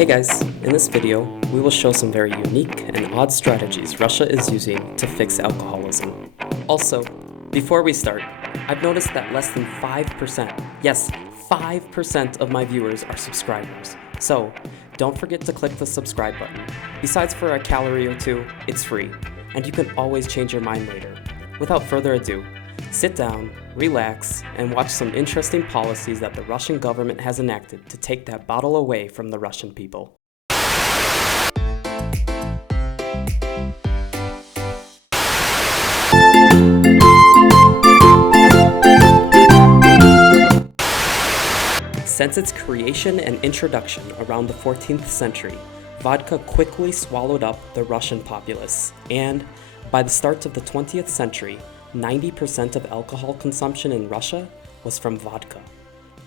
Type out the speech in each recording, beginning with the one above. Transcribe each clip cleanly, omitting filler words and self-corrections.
Hey guys, in this video, we will show some very unique and odd strategies Russia is using to fix alcoholism. Also, before we start, I've noticed that less than 5%, yes, 5% of my viewers are subscribers. So, don't forget to click the subscribe button. Besides for a calorie or two, it's free, and you can always change your mind later. Without further ado, sit down, relax, and watch some interesting policies that the Russian government has enacted to take that bottle away from the Russian people. Since its creation and introduction around the 14th century, vodka quickly swallowed up the Russian populace, and by the start of the 20th century, 90% of alcohol consumption in Russia was from vodka.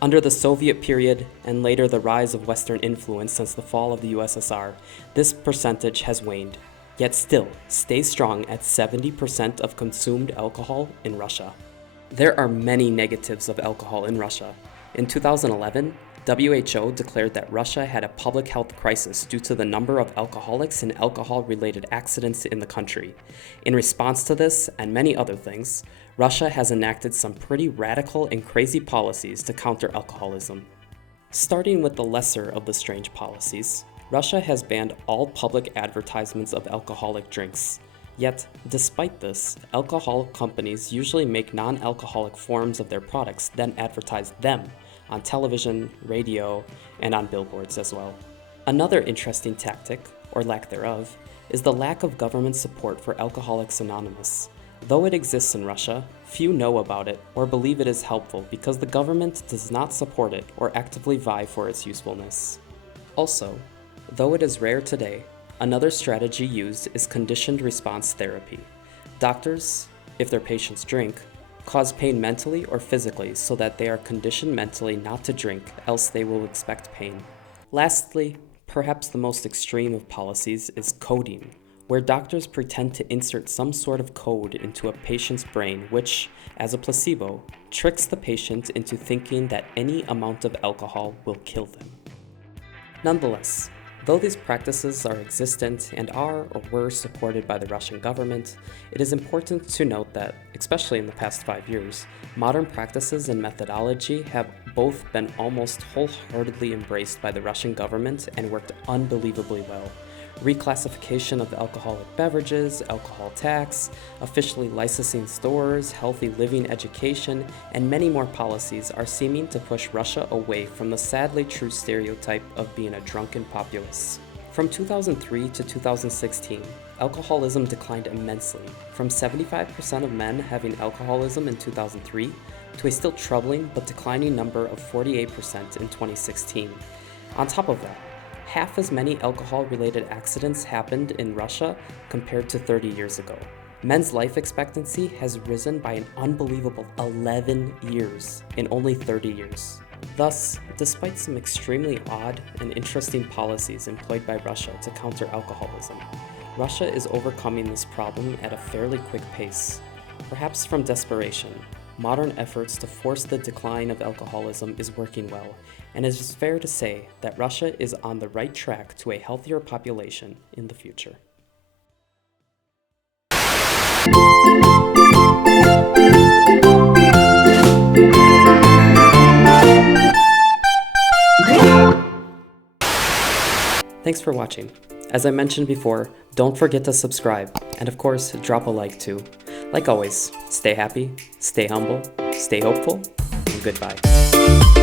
Under the Soviet period and later the rise of Western influence since the fall of the USSR, this percentage has waned, yet still stays strong at 70% of consumed alcohol in Russia. There are many negatives of alcohol in Russia. In 2011, WHO declared that Russia had a public health crisis due to the number of alcoholics and alcohol-related accidents in the country. In response to this, and many other things, Russia has enacted some pretty radical and crazy policies to counter alcoholism. Starting with the lesser of the strange policies, Russia has banned all public advertisements of alcoholic drinks. Yet, despite this, alcohol companies usually make non-alcoholic forms of their products, then advertise them on television, radio, and on billboards as well. Another interesting tactic, or lack thereof, is the lack of government support for Alcoholics Anonymous. Though it exists in Russia, few know about it or believe it is helpful because the government does not support it or actively vie for its usefulness. Also, though it is rare today, another strategy used is conditioned response therapy. Doctors, if their patients drink, cause pain mentally or physically so that they are conditioned mentally not to drink, else they will expect pain. Lastly, perhaps the most extreme of policies is coding, where doctors pretend to insert some sort of code into a patient's brain which, as a placebo, tricks the patient into thinking that any amount of alcohol will kill them. Nonetheless, though these practices are existent and are or were supported by the Russian government, it is important to note that, especially in the past 5 years, modern practices and methodology have both been almost wholeheartedly embraced by the Russian government and worked unbelievably well. Reclassification of alcoholic beverages, alcohol tax, officially licensing stores, healthy living education, and many more policies are seeming to push Russia away from the sadly true stereotype of being a drunken populace. From 2003 to 2016, alcoholism declined immensely, from 75% of men having alcoholism in 2003 to a still troubling but declining number of 48% in 2016. On top of that, half as many alcohol-related accidents happened in Russia compared to 30 years ago. Men's life expectancy has risen by an unbelievable 11 years in only 30 years. Thus, despite some extremely odd and interesting policies employed by Russia to counter alcoholism, Russia is overcoming this problem at a fairly quick pace. Perhaps from desperation, modern efforts to force the decline of alcoholism is working well, and it is fair to say that Russia is on the right track to a healthier population in the future. Thanks for watching. As I mentioned before, don't forget to subscribe, and of course, drop a like too. Like always, stay happy, stay humble, stay hopeful, and goodbye.